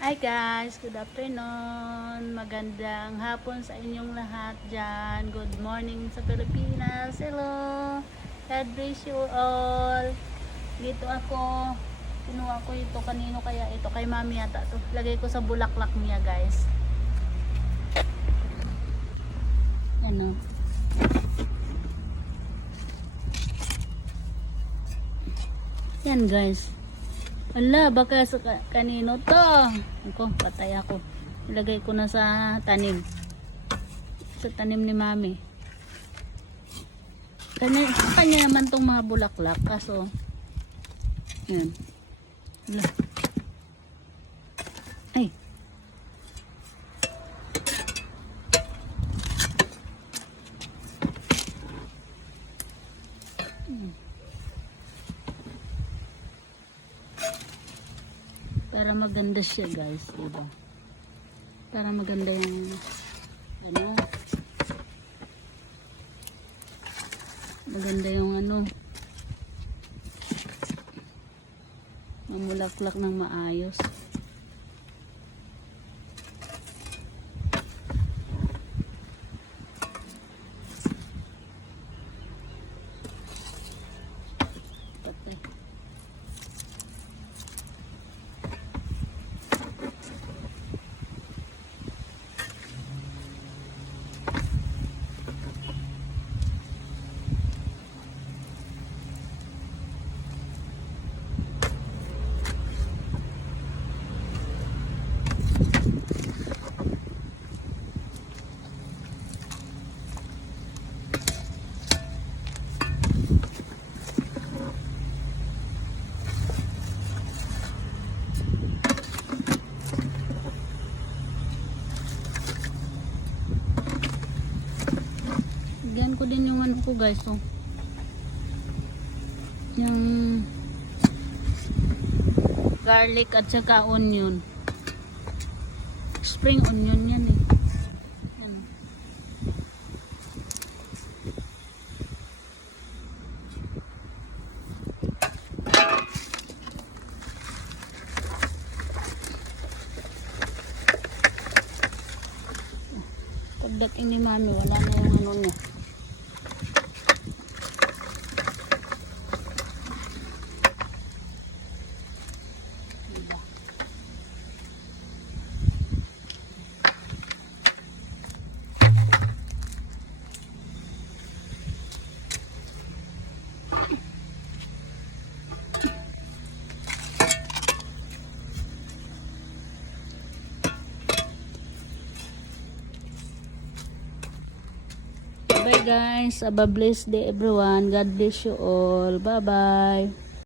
Hi guys, good afternoon. Magandang hapon sa inyong lahat dyan. Good morning sa Pilipinas. Hello. God bless you all. Dito ako. Kinuha ko ito. Kanino kaya ito? Kay mami yata to. Lagay ko sa bulaklak niya guys. Ano? Yan guys. Ala, baka sa kanino to? Ako, patay ako. Ilagay ko na sa tanim. Sa tanim ni mami. Kanya naman tong mga bulaklak. Kaso, yan. Ala. Ay. Para maganda siya guys, diba? Para maganda yung ano, maganda yung ano, mamulaklak ng maayos. Patay. Lagyan ko din yung ano ko guys, oh. Yung garlic at saka onion. Spring onion yan eh. Yan. Pagdating ni mami, wala na yung ano niya. Bye guys. Have a blessed day everyone. God bless you all. Bye bye.